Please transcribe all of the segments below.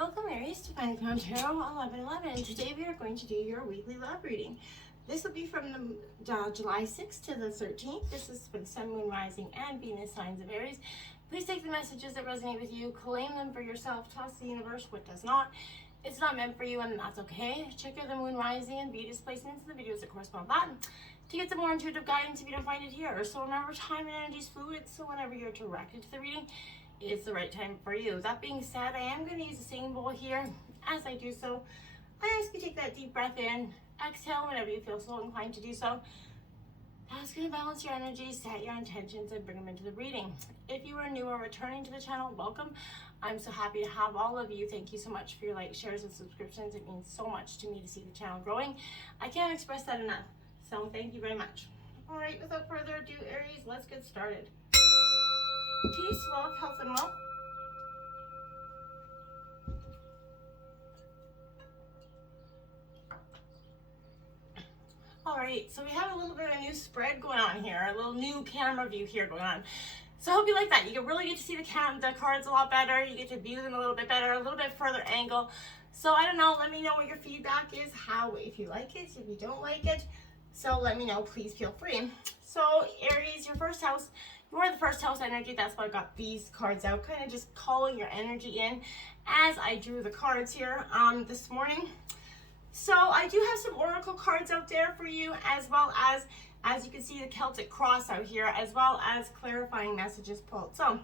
Welcome Aries to Finding Crown Tarot 11/11. Today we are going to do your weekly love reading. This will be from the July 6th to the 13th. This is for the Sun, Moon, Rising, and Venus signs of Aries. Please take the messages that resonate with you, claim them for yourself, toss the universe what does not. It's not meant for you, and that's okay. Check out the Moon, Rising, and Venus placements in the videos that correspond with that to get some more intuitive guidance if you don't find it here. So remember, time and energy is fluid, so whenever you're directed to the reading, it's the right time for you. That being said, I am going to use a singing bowl here. As I do so, I ask you to take that deep breath in, exhale whenever you feel so inclined to do so. That's going to balance your energy, set your intentions, and bring them into the reading. If you are new or returning to the channel, welcome. I'm so happy to have all of you. Thank you so much for your likes, shares, and subscriptions. It means so much to me to see the channel growing. I can't express that enough. So thank you very much. All right, without further ado, Aries, let's get started. Peace, love, health, and wealth. All right, so we have a little bit of a new spread going on here, a little new camera view here going on. So I hope you like that. You can really get to see the cards a lot better. You get to view them a little bit better, a little bit further angle. So I don't know, let me know what your feedback is, if you like it, if you don't like it. So let me know, please feel free. So Aries, your first house, you are the first house energy. That's why I got these cards out, kind of just calling your energy in as I drew the cards here this morning. So I do have some oracle cards out there for you, as well as you can see the Celtic cross out here, as well as clarifying messages pulled. So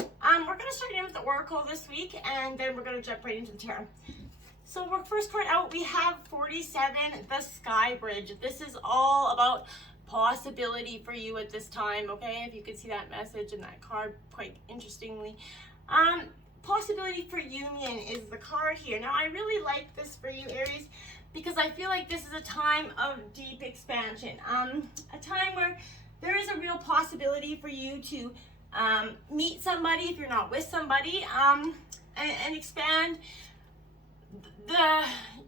we're going to start in with the oracle this week, and then we're going to jump right into the tarot. So our first card out, we have 47, the Sky Bridge. This is all about possibility for you at this time, okay? If you could see that message in that card quite interestingly. Possibility for union is the card here. Now, I really like this for you, Aries, because I feel like this is a time of deep expansion. A time where there is a real possibility for you to meet somebody if you're not with somebody, and expand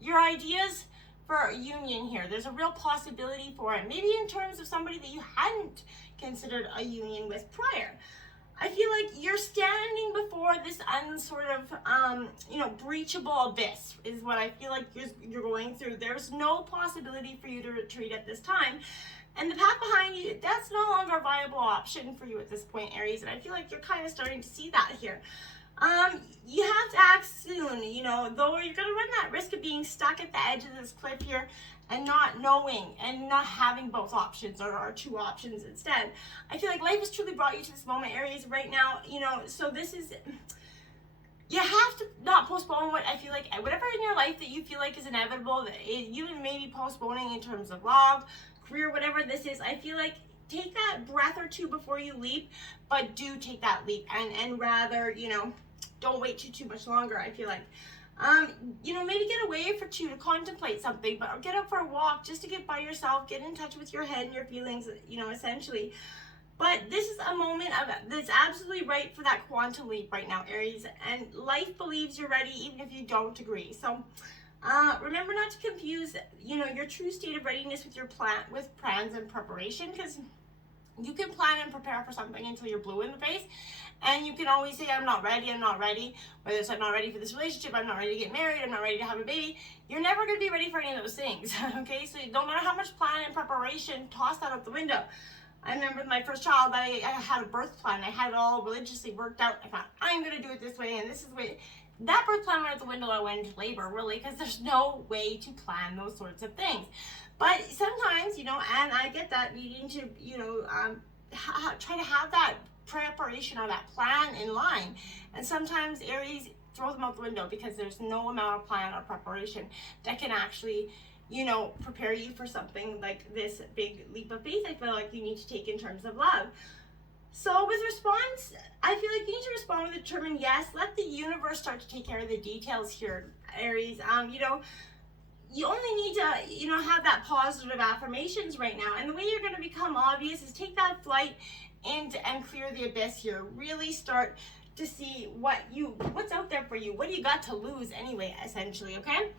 your ideas for a union here. There's a real possibility for it, maybe in terms of somebody that you hadn't considered a union with prior. I feel like you're standing before this breachable abyss is what I feel like you're going through. There's no possibility for you to retreat at this time. And the path behind you, that's no longer a viable option for you at this point, Aries. And I feel like you're kind of starting to see that here. You have to act soon, though you're going to run that risk of being stuck at the edge of this cliff here and not knowing and not having both options or two options instead. I feel like life has truly brought you to this moment, Aries, right now, so this is, you have to not postpone what I feel like, whatever in your life that you feel like is inevitable, that you may be postponing in terms of love, career, whatever this is. I feel like take that breath or two before you leap, but do take that leap and rather, don't wait too much longer. I feel like, maybe get away for two to contemplate something, but get up for a walk just to get by yourself, get in touch with your head and your feelings, essentially. But this is a moment that's absolutely right for that quantum leap right now, Aries, and life believes you're ready even if you don't agree. So remember not to confuse, your true state of readiness with plans and preparation, because you can plan and prepare for something until you're blue in the face, and you can always say, I'm not ready, whether it's I'm not ready for this relationship, I'm not ready to get married, I'm not ready to have a baby. You're never going to be ready for any of those things, okay? So no matter how much plan and preparation, toss that out the window. I remember with my first child, I had a birth plan. I had it all religiously worked out. I thought, I'm going to do it this way, and this is the way. That birth plan went out the window. I went into labor, really, because there's no way to plan those sorts of things. But sometimes, and I get that needing to, try to have that preparation or that plan in line. And sometimes Aries throw them out the window because there's no amount of plan or preparation that can actually, prepare you for something like this big leap of faith I feel like you need to take in terms of love. So with response, I feel like you need to respond with a determined yes. Let the universe start to take care of the details here, Aries. You only need to, have that positive affirmations right now. And the way you're going to become obvious is take that flight and clear the abyss here. Really start to see what's out there for you. What do you got to lose anyway, essentially, okay?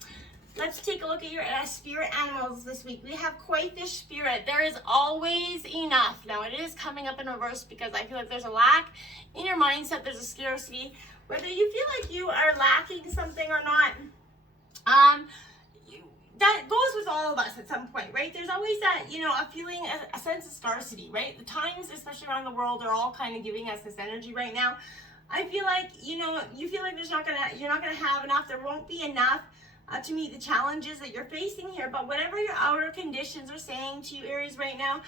Let's take a look at your spirit animals this week. We have Crayfish Spirit. There is always enough. Now, it is coming up in reverse because I feel like there's a lack in your mindset. There's a scarcity. Whether you feel like you are lacking something us at some point, right? There's always that, a feeling, a sense of scarcity, right? The times, especially around the world, are all kind of giving us this energy right now. I feel like, you feel like you're not gonna have enough. There won't be enough to meet the challenges that you're facing here. But whatever your outer conditions are saying to you, Aries, right now,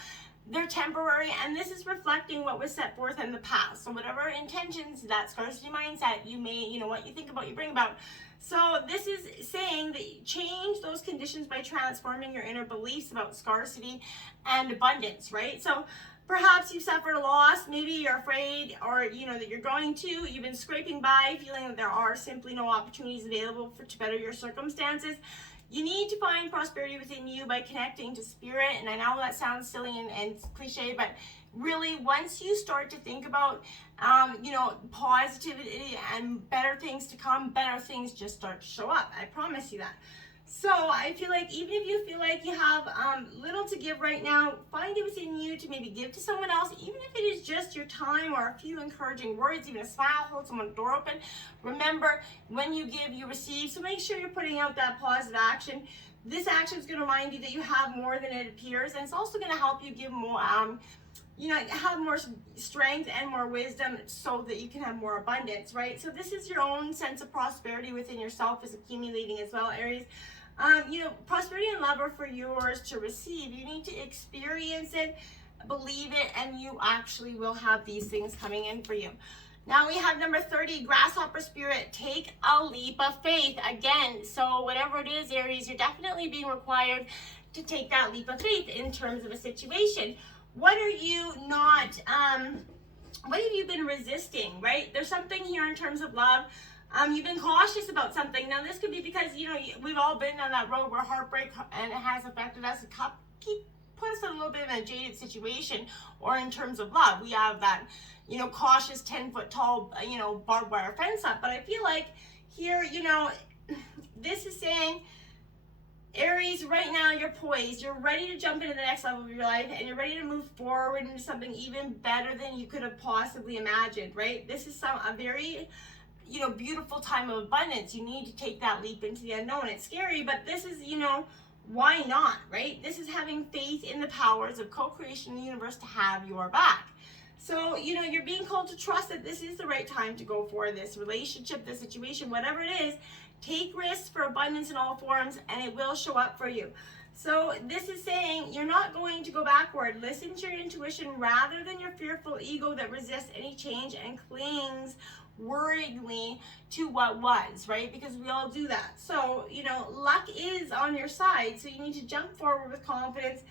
they're temporary, and this is reflecting what was set forth in the past. So whatever intentions, that scarcity mindset, you may, what you think about, you bring about. So this is saying that you change those conditions by transforming your inner beliefs about scarcity and abundance, right? So perhaps you've suffered a loss, maybe you're afraid, or that you're going to, you've been scraping by, feeling that there are simply no opportunities available to better your circumstances. You need to find prosperity within you by connecting to spirit. And I know that sounds silly and cliche, but really, once you start to think about, positivity and better things to come, better things just start to show up. I promise you that. So I feel like even if you feel like you have little to give right now, find it within you to maybe give to someone else, even if it is just your time or a few encouraging words, even a smile, hold someone's door open. Remember, when you give, you receive. So make sure you're putting out that positive action. This action is going to remind you that you have more than it appears, and it's also going to help you give more, have more strength and more wisdom so that you can have more abundance, right? So this is your own sense of prosperity within yourself is accumulating as well, Aries. Prosperity and love are for yours to receive. You need to experience it, believe it, and you actually will have these things coming in for you. Now we have number 30, Grasshopper Spirit. Take a leap of faith. Again, so whatever it is, Aries, you're definitely being required to take that leap of faith in terms of a situation. What are you not, what have you been resisting, right? There's something here in terms of love. You've been cautious about something. Now, this could be because, we've all been on that road where heartbreak and it has affected us. It put us in a little bit of a jaded situation, or in terms of love. We have that, cautious 10-foot tall, barbed wire fence up. But I feel like here, this is saying, Aries, right now you're poised. You're ready to jump into the next level of your life, and you're ready to move forward into something even better than you could have possibly imagined, right? This is a very beautiful time of abundance. You need to take that leap into the unknown. It's scary, but this is, why not, right? This is having faith in the powers of co-creation in the universe to have your back. So, you're being called to trust that this is the right time to go for this relationship, this situation, whatever it is. Take risks for abundance in all forms, and it will show up for you. So this is saying you're not going to go backward. Listen to your intuition rather than your fearful ego that resists any change and clings worriedly to what was, right? Because we all do that. So, luck is on your side. So you need to jump forward with confidence.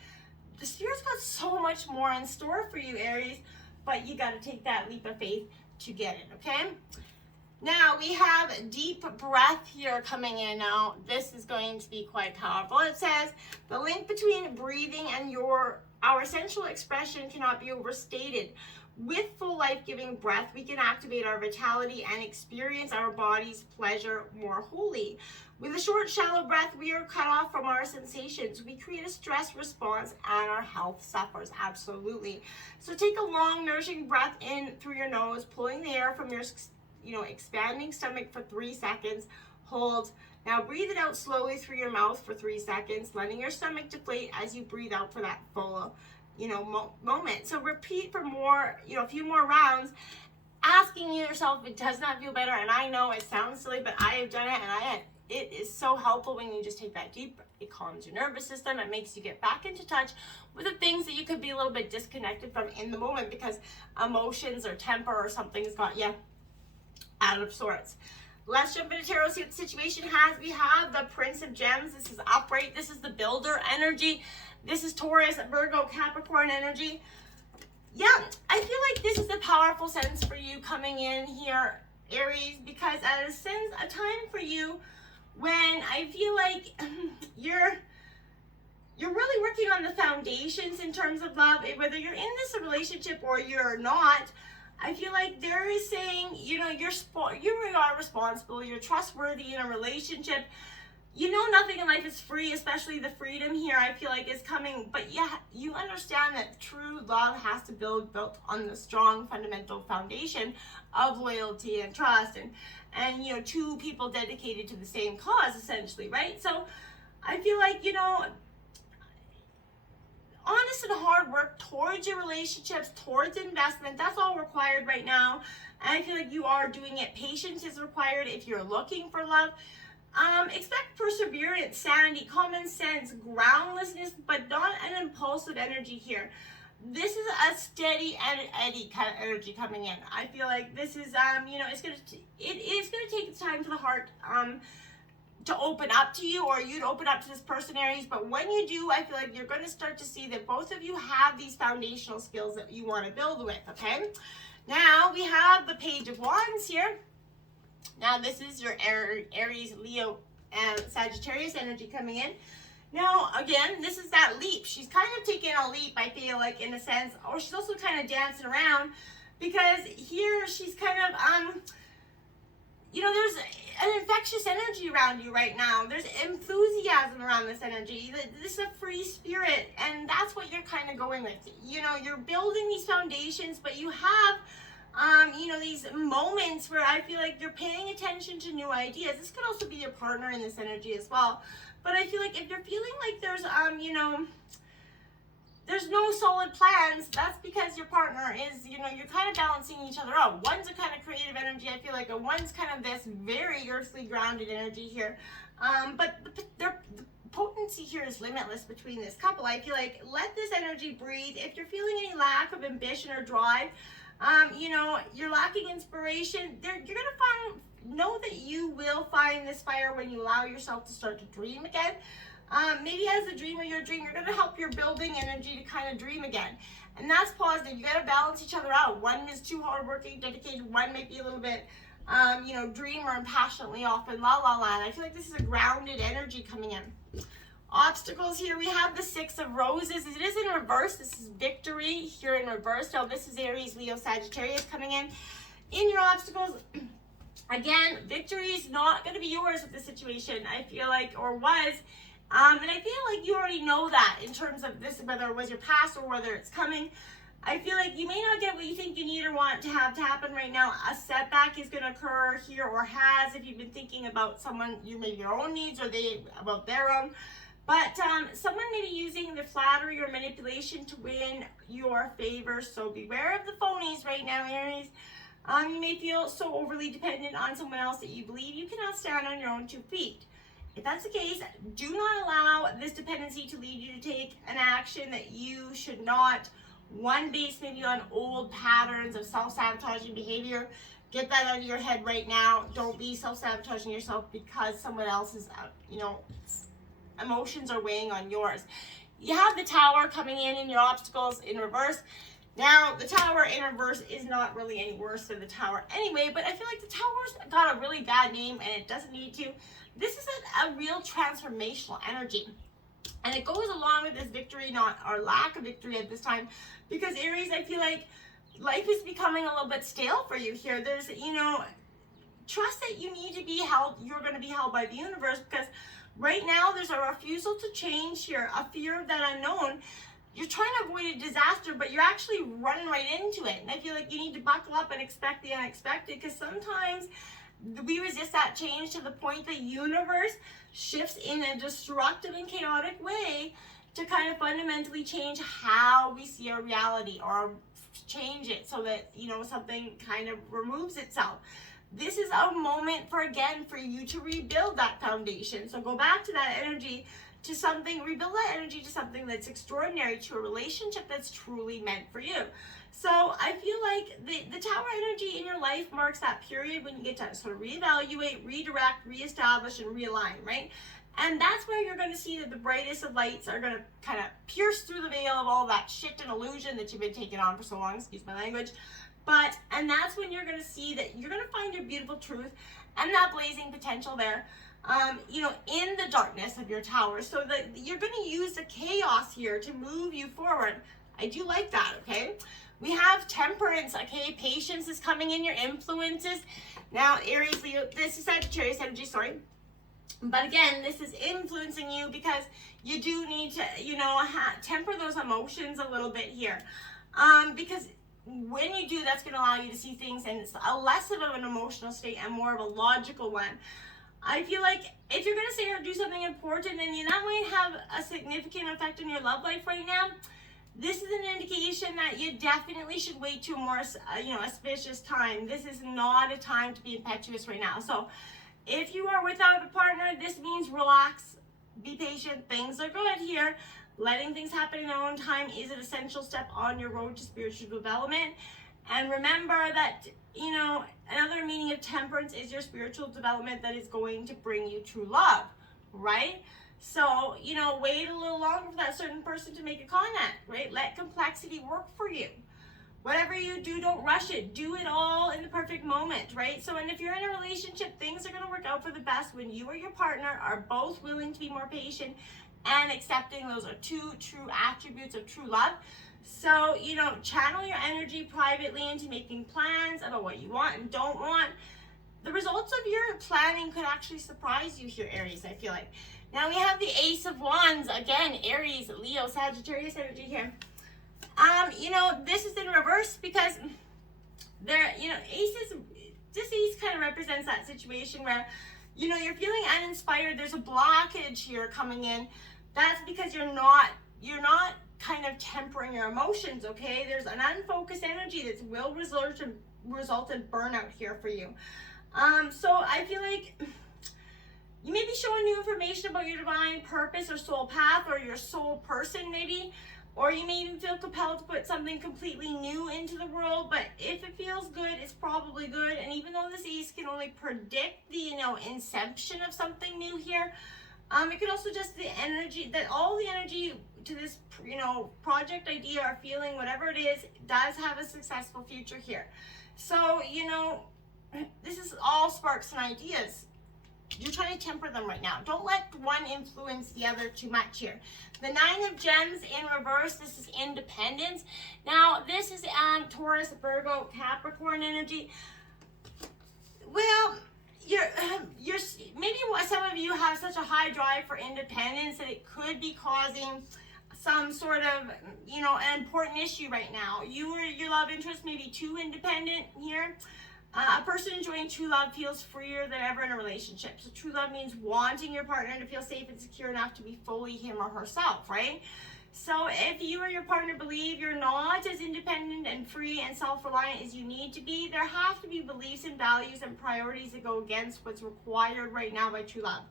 The Spirit's got so much more in store for you, Aries, but you got to take that leap of faith to get it, okay? Now we have deep breath here coming in. Now this is going to be quite powerful. It says the link between breathing and our essential expression cannot be overstated. With full life-giving breath, we can activate our vitality and experience our body's pleasure more wholly. With a short, shallow breath, we are cut off from our sensations. We create a stress response and our health suffers. Absolutely. So take a long, nourishing breath in through your nose, pulling the air from your expanding stomach for 3 seconds. Hold. Now breathe it out slowly through your mouth for 3 seconds, letting your stomach deflate as you breathe out for that full, moment. So repeat for more, a few more rounds, asking yourself if it does not feel better. And I know it sounds silly, but I have done it, and it is so helpful when you just take that deep breath. It calms your nervous system. It makes you get back into touch with the things that you could be a little bit disconnected from in the moment because emotions or temper or something's got you out of sorts. Let's jump into tarot, see what the situation has. We have the Prince of Gems. This is upright. This is the builder energy. This is Taurus, Virgo, Capricorn energy. Yeah, I feel like this is a powerful sense for you coming in here, Aries, because it is a time for you when I feel like you're really working on the foundations in terms of love, whether you're in this relationship or you're not. I feel like there is saying, you are responsible, you're trustworthy in a relationship. Nothing in life is free, especially the freedom here I feel like is coming. But yeah, you understand that true love has to built on the strong fundamental foundation of loyalty and trust and two people dedicated to the same cause, essentially, right? So I feel like, honest and hard work towards your relationships, towards investment. That's all required right now. And I feel like you are doing it. Patience is required if you're looking for love. Expect perseverance, sanity, common sense, groundlessness, but not an impulsive energy here. This is a steady and eddy kind of energy coming in. I feel like this is, it is gonna take time for the heart, to open up to you, or you to open up to this person, Aries. But when you do, I feel like you're going to start to see that both of you have these foundational skills that you want to build with, okay? Now, we have the Page of Wands here. Now, this is your Aries, Leo, and Sagittarius energy coming in. Now, again, this is that leap. She's kind of taking a leap, I feel like, in a sense, or she's also kind of dancing around, because here she's kind of, there's an infectious energy around you right now. There's enthusiasm around this energy. This is a free spirit, and that's what you're kind of going with. You're building these foundations, but you have, these moments where I feel like you're paying attention to new ideas. This could also be your partner in this energy as well. But I feel like if you're feeling like there's no solid plans, that's because your partner is, you're kind of balancing each other out. One's a kind of creative energy, I feel like, and one's kind of this very earthly grounded energy here. But the potency here is limitless between this couple. I feel like let this energy breathe. If you're feeling any lack of ambition or drive, you're lacking inspiration, you're going to know that you will find this fire when you allow yourself to start to dream again. Maybe as the dream of your dream, you're going to help your building energy to kind of dream again. And that's positive. You got to balance each other out. One is too hardworking, dedicated. One might be a little bit, dreamer and passionately off and la la la. And I feel like this is a grounded energy coming in. Obstacles here, we have the Six of Roses. It is in reverse. This is victory here in reverse. So this is Aries, Leo, Sagittarius coming in. In your obstacles, again, victory is not going to be yours with this situation, I feel like, or was. And I feel like you already know that in terms of this, whether it was your past or whether it's coming. I feel like you may not get what you think you need or want to have to happen right now. A setback is going to occur here, or has, if you've been thinking about someone, maybe your own needs, or they about their own. But someone may be using the flattery or manipulation to win your favor. So beware of the phonies right now, Aries. You may feel so overly dependent on someone else that you believe you cannot stand on your own 2 feet. If that's the case, do not allow this dependency to lead you to take an action that you should not. One based maybe on old patterns of self-sabotaging behavior. Get that out of your head right now. Don't be self-sabotaging yourself because someone else's, emotions are weighing on yours. You have the Tower coming in your obstacles in reverse. Now, the Tower in reverse is not really any worse than the Tower anyway, but I feel like the Tower's got a really bad name and it doesn't need to. This is a real transformational energy. And it goes along with this victory, or lack of victory at this time, because Aries, I feel like life is becoming a little bit stale for you here. There's, trust that you need to be held, you're going to be held by the universe, because right now there's a refusal to change here, a fear of that unknown. You're trying to avoid a disaster, but you're actually running right into it. And I feel like you need to buckle up and expect the unexpected, because sometimes we resist that change to the point the universe shifts in a destructive and chaotic way to kind of fundamentally change how we see our reality, or change it so that, something kind of removes itself. This is a moment for you to rebuild that foundation. So go back to that energy, to something, rebuild that energy to something that's extraordinary, to a relationship that's truly meant for you. So I feel like the Tower energy in your life marks that period when you get to sort of reevaluate, redirect, reestablish, and realign, right? And that's where you're going to see that the brightest of lights are going to kind of pierce through the veil of all that shit and illusion that you've been taking on for so long, excuse my language. And that's when you're going to see that you're going to find your beautiful truth and that blazing potential there, in the darkness of your Tower. So that you're going to use the chaos here to move you forward. I do like that, okay? We have temperance, okay? Patience is coming in, your influences. Now, Aries, Leo, this is Sagittarius energy, sorry. But again, this is influencing you because you do need to, temper those emotions a little bit here. Because when you do, that's going to allow you to see things in a less of an emotional state and more of a logical one. I feel like if you're going to say or do something important, and that might have a significant effect on your love life right now, this is an indication that you definitely should wait to a more, auspicious time. This is not a time to be impetuous right now. So if you are without a partner, this means relax, be patient, things are good here. Letting things happen in their own time is an essential step on your road to spiritual development. And remember that, another meaning of temperance is your spiritual development that is going to bring you true love, right? So, wait a little longer for that certain person to make a connect, right? Let complexity work for you. Whatever you do, don't rush it. Do it all in the perfect moment, right? So, and if you're in a relationship, things are going to work out for the best when you or your partner are both willing to be more patient and accepting. Those are two true attributes of true love. So, channel your energy privately into making plans about what you want and don't want. The results of your planning could actually surprise you here, Aries, I feel like. Now we have the Ace of Wands. Again, Aries, Leo, Sagittarius energy here. This is in reverse because this ace kind of represents that situation where, you're feeling uninspired. There's a blockage here coming in. That's because you're not kind of tempering your emotions, okay? There's an unfocused energy that will result in burnout here for you. So I feel like you may be showing new information about your divine purpose or soul path or your soul person maybe, or you may even feel compelled to put something completely new into the world. But if it feels good, it's probably good. And even though this ace can only predict the, inception of something new here, it could also just all the energy to this, project idea or feeling, whatever it is, does have a successful future here. So, this is all sparks and ideas. You're trying to temper them right now. Don't let one influence the other too much here. The Nine of Gems in reverse, this is independence. Now, this is Taurus, Virgo, Capricorn energy. Well, you're maybe some of you have such a high drive for independence that it could be causing some sort of, an important issue right now. You or your love interest may be too independent here. A person enjoying true love feels freer than ever in a relationship. So true love means wanting your partner to feel safe and secure enough to be fully him or herself, right? So if you or your partner believe you're not as independent and free and self-reliant as you need to be, there have to be beliefs and values and priorities that go against what's required right now by true love.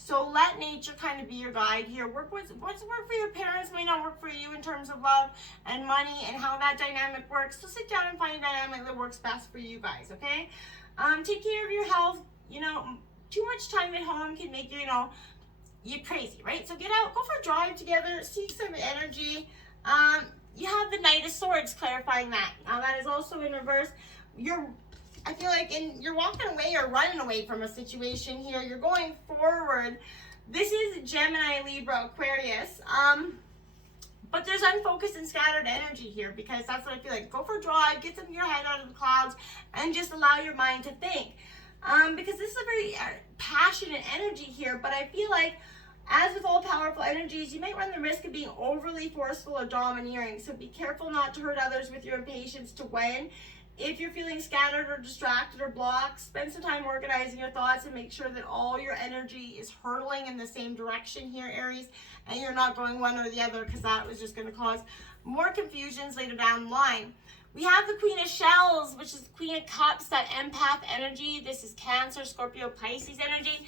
So let nature kind of be your guide here. What's work for your parents may not work for you in terms of love and money and how that dynamic works. So sit down and find a dynamic that works best for you guys, okay? Take care of your health. Too much time at home can make you, you're crazy, right? So get out, go for a drive together, seek some energy. You have the Knight of Swords clarifying that. Now that is also in reverse. I feel like you're walking away or running away from a situation here. You're going forward. This is Gemini, Libra, Aquarius. But there's unfocused and scattered energy here because that's what I feel like. Go for a drive, get your head out of the clouds, and just allow your mind to think. Because this is a very passionate energy here, but I feel like, as with all powerful energies, you might run the risk of being overly forceful or domineering. So be careful not to hurt others with your impatience to win. If you're feeling scattered or distracted or blocked, spend some time organizing your thoughts and make sure that all your energy is hurtling in the same direction here, Aries, and you're not going one or the other, because that was just going to cause more confusions later down the line. We have the Queen of Shells, which is the Queen of Cups, that empath energy. This is Cancer, Scorpio, Pisces energy.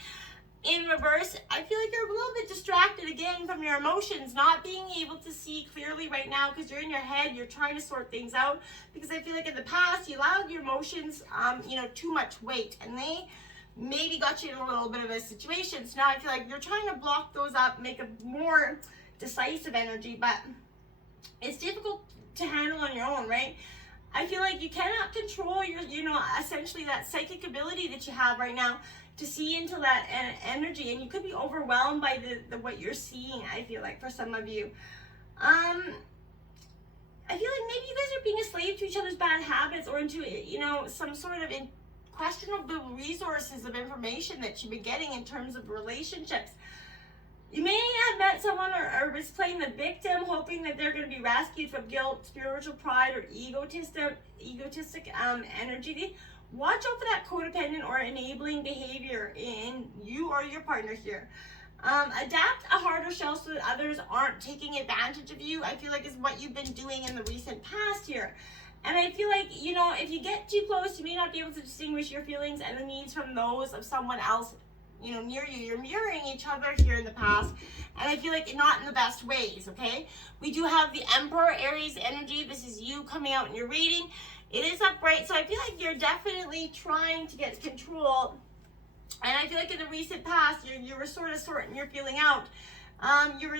In reverse, I feel like you're a little bit distracted again from your emotions, not being able to see clearly right now because you're in your head, you're trying to sort things out. Because I feel like in the past, you allowed your emotions, too much weight, and they maybe got you in a little bit of a situation. So now I feel like you're trying to block those up, make a more decisive energy, but it's difficult to handle on your own, right? I feel like you cannot control your, essentially that psychic ability that you have right now to see into that energy, and you could be overwhelmed by the what you're seeing. I feel like for some of you, I feel like maybe you guys are being a slave to each other's bad habits or into some sort of questionable resources of information that you've been getting in terms of relationships. You may have met someone or was playing the victim, hoping that they're going to be rescued from guilt, spiritual pride, or egotistic energy. Watch out for that codependent or enabling behavior in or your partner here. Adapt a harder shell so that others aren't taking advantage of you, I feel like is what you've been doing in the recent past here. And I feel like, you know, if you get too close, you may not be able to distinguish your feelings and the needs from those of someone else, you know, near you. You're mirroring each other here in the past, and I feel like not in the best ways, okay? We do have the Emperor Aries energy. This is you coming out in your reading. It is upright, so I feel like you're definitely trying to get control. And I feel like in the recent past, you were sort of sorting your feeling out. You were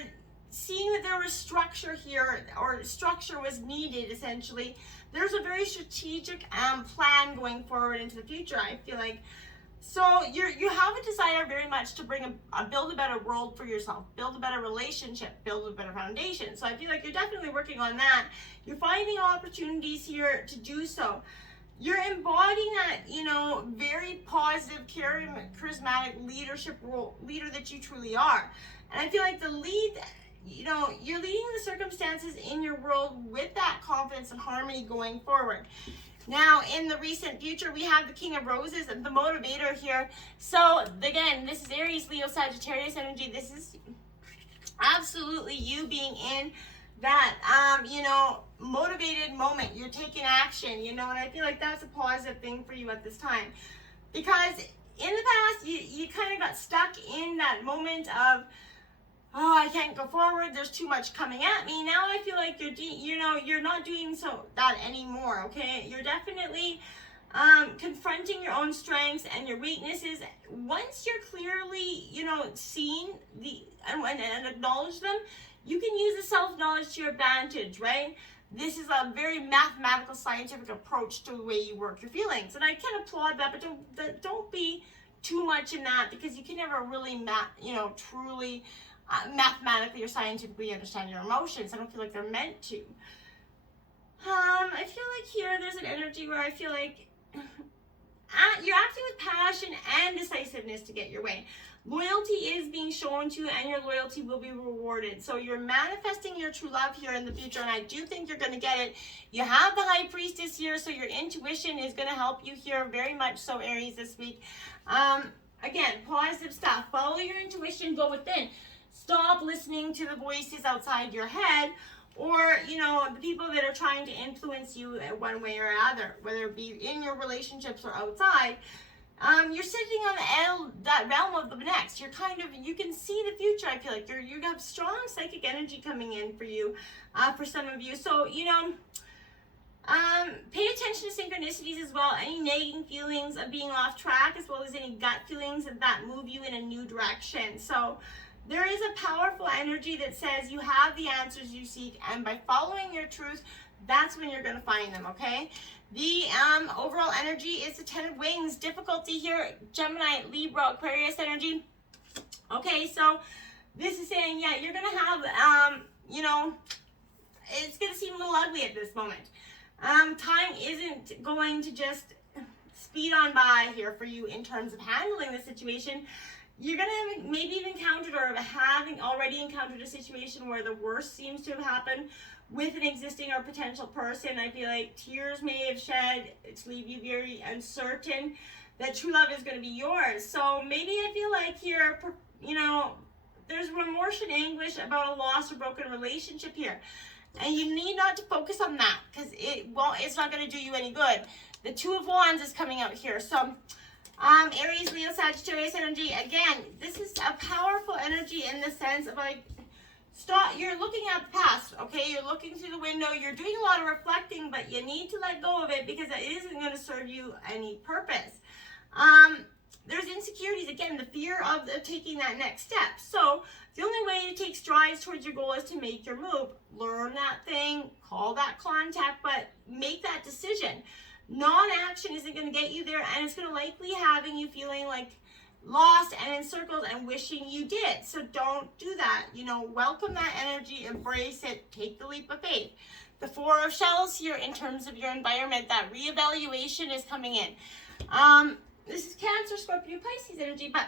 seeing that there was structure here, or structure was needed, essentially. There's a very strategic plan going forward into the future, I feel like. So you have a desire very much to build a better world for yourself, build a better relationship, build a better foundation. So I feel like you're definitely working on that. You're finding opportunities here to do so. You're embodying that, you know, very positive, charismatic leader that you truly are. And I feel like you know, you're leading the circumstances in your world with that confidence and harmony going forward. Now, in the recent future, we have the King of Roses, the motivator here. So, again, this is Aries, Leo, Sagittarius energy. This is absolutely you being in that, you know, motivated moment. You're taking action, you know, and I feel like that's a positive thing for you at this time. Because in the past, you kind of got stuck in that moment of, oh, I can't go forward, there's too much coming at me. Now I feel like you're not doing that anymore, okay? You're definitely confronting your own strengths and your weaknesses. Once you're clearly, you know, seen and acknowledge them, you can use the self-knowledge to your advantage, right? This is a very mathematical, scientific approach to the way you work your feelings. And I can applaud that, but don't be too much in that, because you can never really, truly mathematically or scientifically understand your emotions. I don't feel like they're meant to. I feel like here there's an energy where I feel like you're acting with passion and decisiveness to get your way. Loyalty is being shown to you, and your loyalty will be rewarded. So you're manifesting your true love here in the future, and I do think you're going to get it. You have the High Priestess here, so your intuition is going to help you here very much so, Aries, this week. Again, positive stuff. Follow your intuition, go within. Stop listening to the voices outside your head, or, you know, the people that are trying to influence you one way or another, whether it be in your relationships or outside. You're sitting on that realm of the next. You're you can see the future. I feel like you have strong psychic energy coming in for you, for some of you. So, you know, pay attention to synchronicities as well. Any nagging feelings of being off track, as well as any gut feelings that move you in a new direction. So there is a powerful energy that says you have the answers you seek, and by following your truth, that's when you're going to find them, okay? The overall energy is the 10 of Wings. Difficulty here, Gemini, Libra, Aquarius energy. Okay, so this is saying, yeah, you're going to have, you know, it's going to seem a little ugly at this moment. Time isn't going to just speed on by here for you in terms of handling the situation. You're going to have maybe even encountered or having already encountered a situation where the worst seems to have happened with an existing or potential person. I feel like tears may have shed to leave you very uncertain that true love is going to be yours. So maybe I feel like here, you know, there's remorse and anguish about a lost or broken relationship here. And you need not to focus on that, because it's not going to do you any good. The Two of Wands is coming out here. So Aries, Leo, Sagittarius energy. Again, this is a powerful energy in the sense of like, you're looking at the past, okay? You're looking through the window. You're doing a lot of reflecting, but you need to let go of it, because it isn't going to serve you any purpose. There's insecurities. Again, the fear of taking that next step. So the only way to take strides towards your goal is to make your move. Learn that thing, call that contact, but make that decision. Non-action isn't going to get you there, and it's going to likely having you feeling like lost and in circles and wishing you did. So don't do that. You know, welcome that energy, embrace it, take the leap of faith. The Four of Shells here in terms of your environment, that reevaluation is coming in. This is Cancer, Scorpio, Pisces energy, but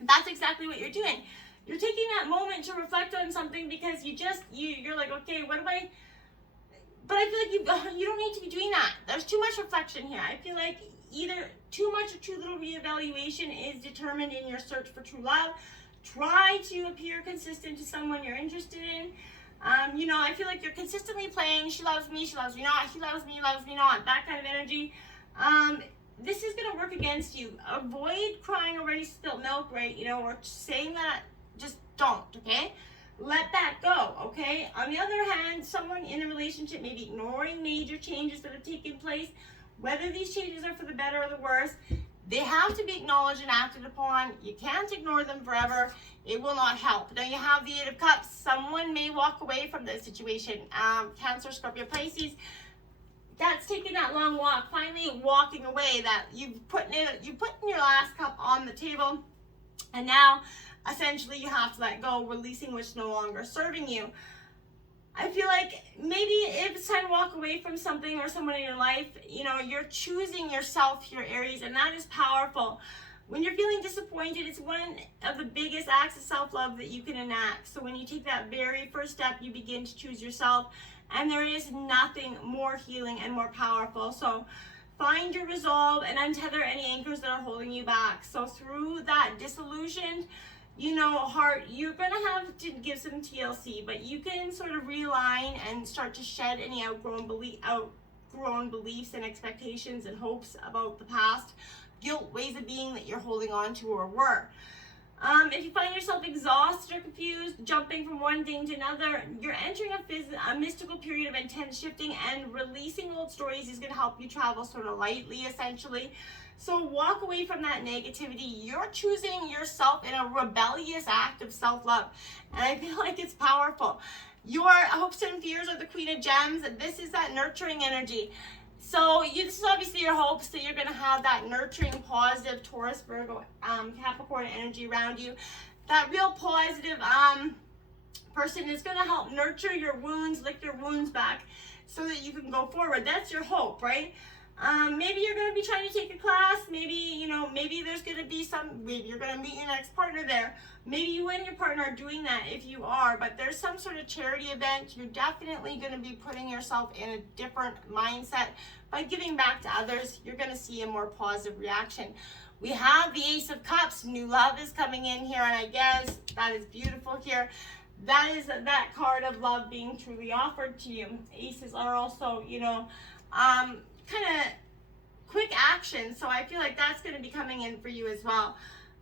that's exactly what you're doing. You're taking that moment to reflect on something, because you're like, okay, what do I... But I feel like you don't need to be doing that. There's too much reflection here. I feel like either too much or too little reevaluation is determined in your search for true love. Try to appear consistent to someone you're interested in. I feel like you're consistently playing, she loves me not, he loves me not, that kind of energy. This is going to work against you. Avoid crying over any spilt milk, right? Or saying that, just don't, okay? Let that go, okay? On the other hand, someone in a relationship may be ignoring major changes that have taken place. Whether these changes are for the better or the worse, they have to be acknowledged and acted upon. You can't ignore them forever. It will not help. Now you have the Eight of Cups. Someone may walk away from this situation. Cancer, Scorpio, Pisces. That's taking that long walk, finally walking away, that you've put in your last cup on the table, and now essentially you have to let go, releasing what's no longer serving you. I feel like maybe if it's time to walk away from something or someone in your life, you're choosing yourself here, Aries, and that is powerful. When you're feeling disappointed, it's one of the biggest acts of self-love that you can enact. So when you take that very first step, you begin to choose yourself, and there is nothing more healing and more powerful. So find your resolve and untether any anchors that are holding you back. So through that disillusioned, heart, you're going to have to give some TLC, but you can sort of realign and start to shed any outgrown beliefs and expectations and hopes about the past, guilt, ways of being that you're holding on to or were. If you find yourself exhausted or confused, jumping from one thing to another, you're entering a mystical period of intense shifting, and releasing old stories is going to help you travel sort of lightly, essentially. So walk away from that negativity. You're choosing yourself in a rebellious act of self-love, and I feel like it's powerful. Your hopes and fears are the Queen of Gems. This is that nurturing energy. So this is obviously your hopes that you're going to have that nurturing, positive Taurus, Virgo, Capricorn energy around you. That real positive person is going to help nurture your wounds, lick your wounds back so that you can go forward. That's your hope, right? Maybe you're going to be trying to take a class. Maybe, maybe there's going to be maybe you're going to meet your next partner there. Maybe you and your partner are doing that if you are, but there's some sort of charity event. You're definitely going to be putting yourself in a different mindset. By giving back to others, you're going to see a more positive reaction. We have the Ace of Cups. New love is coming in here, and I guess that is beautiful here. That is that card of love being truly offered to you. Aces are also, kind of quick action, so I feel like that's going to be coming in for you as well.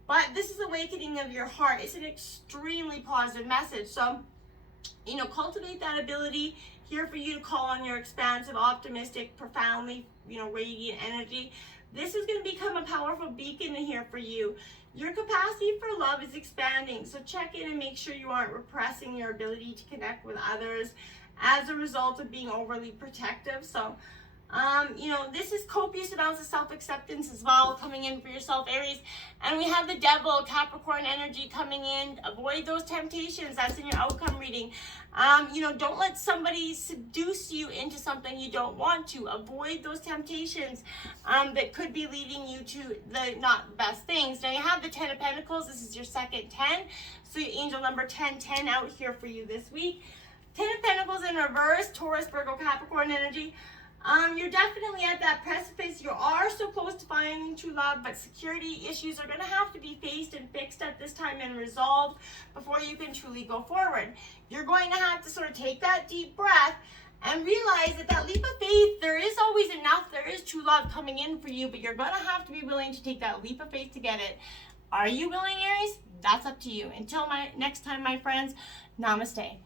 But this is awakening of your heart. It's an extremely positive message. So, cultivate that ability here for you to call on your expansive, optimistic, profoundly, radiant energy. This is going to become a powerful beacon here for you. Your capacity for love is expanding, so check in and make sure you aren't repressing your ability to connect with others as a result of being overly protective. So, this is copious amounts of self-acceptance as well coming in for yourself, Aries. And we have the Devil, Capricorn energy coming in. Avoid those temptations. That's in your outcome reading. Don't let somebody seduce you into something you don't want to. Avoid those temptations that could be leading you to the not best things. Now you have the 10 of Pentacles. This is your second 10. So your angel number 1010 out here for you this week. 10 of Pentacles in reverse, Taurus, Virgo, Capricorn energy. You're definitely at that precipice. You are so close to finding true love, but security issues are going to have to be faced and fixed at this time and resolved before you can truly go forward. You're going to have to sort of take that deep breath and realize that leap of faith, there is always enough. There is true love coming in for you, but you're going to have to be willing to take that leap of faith to get it. Are you willing, Aries? That's up to you. Until next time, my friends, namaste.